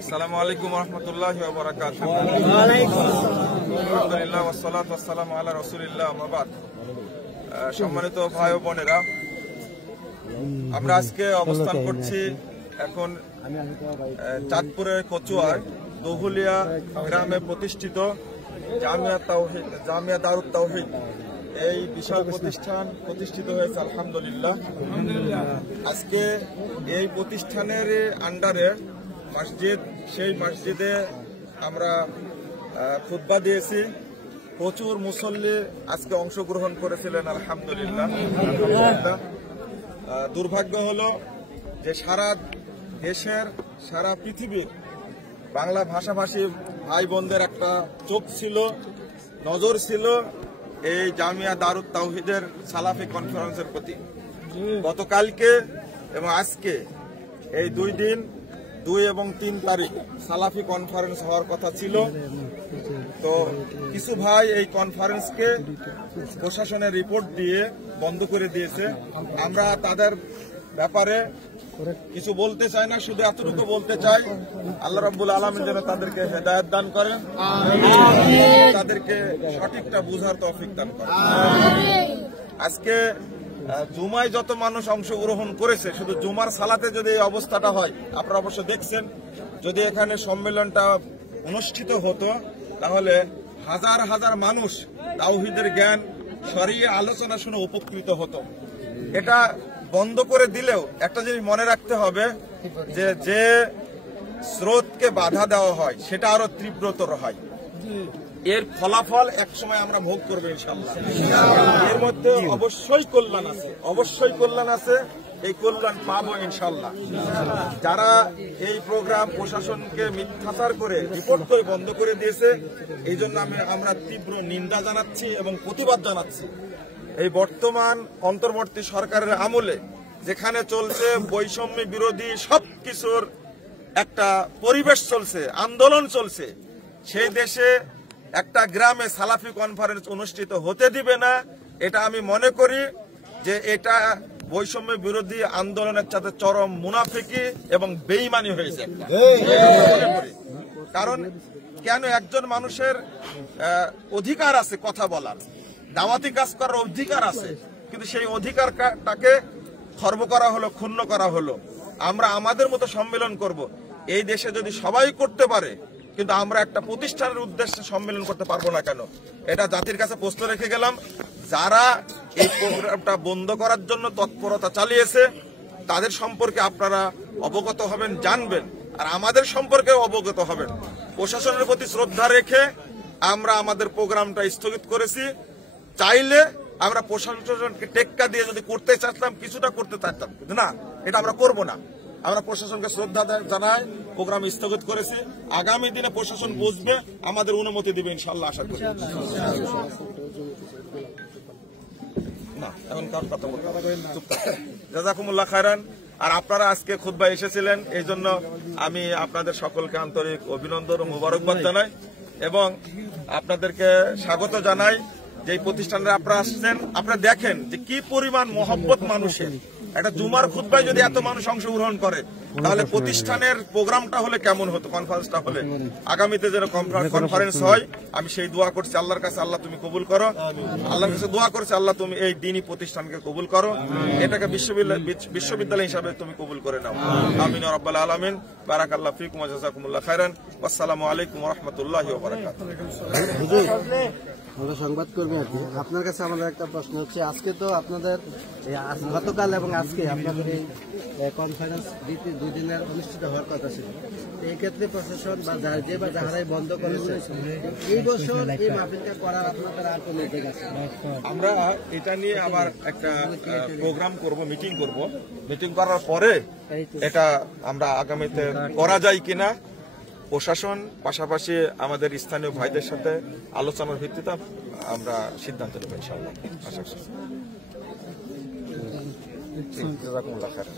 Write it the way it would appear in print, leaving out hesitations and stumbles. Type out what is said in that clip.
আসসালামু আলাইকুম ওয়া রাহমাতুল্লাহি ওয়া বারাকাতুহু। আলহামদুলিল্লাহ ওয়া সলাতু ওয়া সালামু আলা রাসূলিল্লাহ, আম্মা বাদ। সম্মানিত ভাই ও বোনেরা, আমরা আজকে অবস্থান করছি এখন চাঁদপুরের কচুয়ায় দহুলিয়া গ্রামে প্রতিষ্ঠিত জামিয়া দারুত তাওহীদ। এই বিশাল প্রতিষ্ঠান প্রতিষ্ঠিত হয়েছে আলহামদুলিল্লাহ। আজকে এই প্রতিষ্ঠানের আন্ডারে মসজিদ, সেই মসজিদে আমরা খুতবা দিয়েছি। প্রচুর মুসল্লি আজকে অংশগ্রহণ করেছিলেন আলহামদুলিল্লাহ। দুর্ভাগ্য হলো যে সারা দেশের, সারা পৃথিবীর বাংলা ভাষাভাষী ভাই বোনদের একটা চোখ ছিল, নজর ছিল এই জামিয়া দারুত তাওহীদের সালাফি কনফারেন্সের প্রতি। গতকালকে এবং আজকে এই 2 দিন, 2 এবং 3 তারিখ সালাফি কনফারেন্স হওয়ার কথা ছিল। তো কিছু ভাই এই কনফারেন্সকে প্রশাসনের রিপোর্ট দিয়ে বন্ধ করে দিয়েছে। আমরা তাদের ব্যাপারে কিছু বলতে চাই না, শুধু এতটুকু বলতে চাই, আল্লাহ রাব্বুল আলামিন যেন তাদেরকে হেদায়েত দান করেন, তাদেরকে সঠিকটা বুঝার তৌফিক দান করেন। আজকে জুমায় যত মানুষ অংশগ্রহণ করেছে, শুধু জুমার সালাতে যদি এই অবস্থাটা হয়, আপনারা অবশ্য দেখছেন, যদি এখানে সম্মেলনটা অনুষ্ঠিত হতো তাহলে হাজার হাজার মানুষ তাওহীদের জ্ঞান, শরীয় আলোচনা শুনে উপকৃত হতো। এটা বন্ধ করে দিলেও একটা জিনিস মনে রাখতে হবে যে যে স্রোতকে বাধা দেওয়া হয় সেটা আরো তীব্রতর হয়। এর ফলাফল একসময় আমরা ভোগ করবো ইনশাআল্লাহ। এর মধ্যে অবশ্যই কল্যাণ আছে, অবশ্যই কল্যাণ আছে, এই কল্যাণ পাবো ইনশাআল্লাহ। যারা এই প্রোগ্রাম প্রশাসনকে মিথ্যাচার করে রিপোর্ট করে বন্ধ করে দিয়েছে, এই জন্য আমরা তীব্র নিন্দা জানাচ্ছি এবং প্রতিবাদ জানাচ্ছি। এই বর্তমান অন্তর্বর্তী সরকারের আমলে যেখানে চলছে বৈষম্য বিরোধী সবকিছুর একটা পরিবেশ চলছে, আন্দোলন চলছে, সেই দেশে একটা গ্রামে সালাফি কনফারেন্স অনুষ্ঠিত হতে দিবে না। এটা আমি মনে করি যে এটা বৈষম্য বিরোধী আন্দোলনের সাথে চরম মুনাফিকি এবং বেঈমানি হয়েছে। কারণ কেন, একজন মানুষের অধিকার আছে কথা বলার, দাওয়াতি কাজ করার অধিকার আছে, কিন্তু সেই অধিকারটাকে খর্ব করা হলো, ক্ষুণ্ণ করা হলো। আমরা আমাদের মতো সম্মেলন করব, এই দেশে যদি সবাই করতে পারে, কিন্তু আমরা একটা প্রতিষ্ঠানের উদ্দেশ্যে সম্মেলন করতে পারবো না কেন? এটা জাতির কাছে প্রশ্ন রেখে গেলাম। যারা এই প্রোগ্রামটা বন্ধ করার জন্য তৎপরতা চালিয়েছে তাদের সম্পর্কে আপনারা অবগত হবেন, জানবেন, আর আমাদের সম্পর্কেও অবগত হবেন। প্রশাসনের প্রতি শ্রদ্ধা রেখে আমরা আমাদের প্রোগ্রামটা স্থগিত করেছি। চাইলে আমরা প্রশাসনকে টেক্কা দিয়ে যদি করতে চাইতাম, কিছুটা করতে চাইতাম, কিন্তু না, এটা আমরা করব না। আমরা প্রশাসনকে শ্রদ্ধা জানাই, প্রোগ্রাম স্থগিত করেছি। আগামী দিনে প্রশাসন বুঝবে, আমাদের অনুমতি দিবে ইনশাআল্লাহ, আশা করি। না, এখন কার কথা বলতে চুপ থাকেন। জাযাকুমুল্লাহ খায়রান। আর আপনারা আজকে খুতবা এসেছিলেন, এই জন্য আমি আপনাদের সকলকে আন্তরিক অভিনন্দন ও মোবারকবাদ জানাই এবং আপনাদেরকে স্বাগত জানাই। যে প্রতিষ্ঠানে আপনারা আসছেন, আপনারা দেখেন যে কি পরিমাণ মহব্বত মানুষের। একটা জুমার খুতবায় যদি এত মানুষ অংশগ্রহণ করে, তাহলে প্রতিষ্ঠানের প্রোগ্রামটা হলে কেমন হতো, কনফারেন্সটা হলে। আগামীতে যেন কনফারেন্স হয়, আমি সেই দোয়া করছি আল্লাহর কাছে, আল্লাহ তুমি কবুল করো। আল্লাহর কাছে দোয়া করছি, আল্লাহ তুমি এই দ্বীনি প্রতিষ্ঠানকে কবুল করো, এটাকে বিশ্ববিদ্যালয় হিসাবে তুমি কবুল করে নাও। আমিন ওয়া রাব্বাল আলামিন। বারাকাল্লাহু ফীকুম ওয়া জাযাকুমুল্লাহ খায়রান। আসসালামু আলাইকুম ওয়া রাহমাতুল্লাহি ওয়া বারাকাতুহু। আমরা সংবাদকর্মী আর কি, আপনার কাছে আমাদের একটা প্রশ্ন হচ্ছে, আজকে তো আপনাদের গতকাল এবং আজকে আপনাদের এই কনফারেন্স 2 দিনের অনুষ্ঠিত হওয়ার কথা ছিল। এই ক্ষেত্রে প্রশাসন বা যারাই বন্ধ করেছে, এই বছর এই মাহফিলটা করার আপনাদের আর কোনো উদ্যোগ আছে? আমরা এটা নিয়ে আবার একটা প্রোগ্রাম করব, মিটিং করব। মিটিং করার পরে এটা আমরা আগামীতে করা যায় কিনা প্রশাসন পাশাপাশি আমাদের স্থানীয় ভাইদের সাথে আলোচনার ভিত্তিতে আমরা সিদ্ধান্ত নেব ইনশাআল্লাহ, আশা করি। জাযাকুমুল্লাহ খায়রান।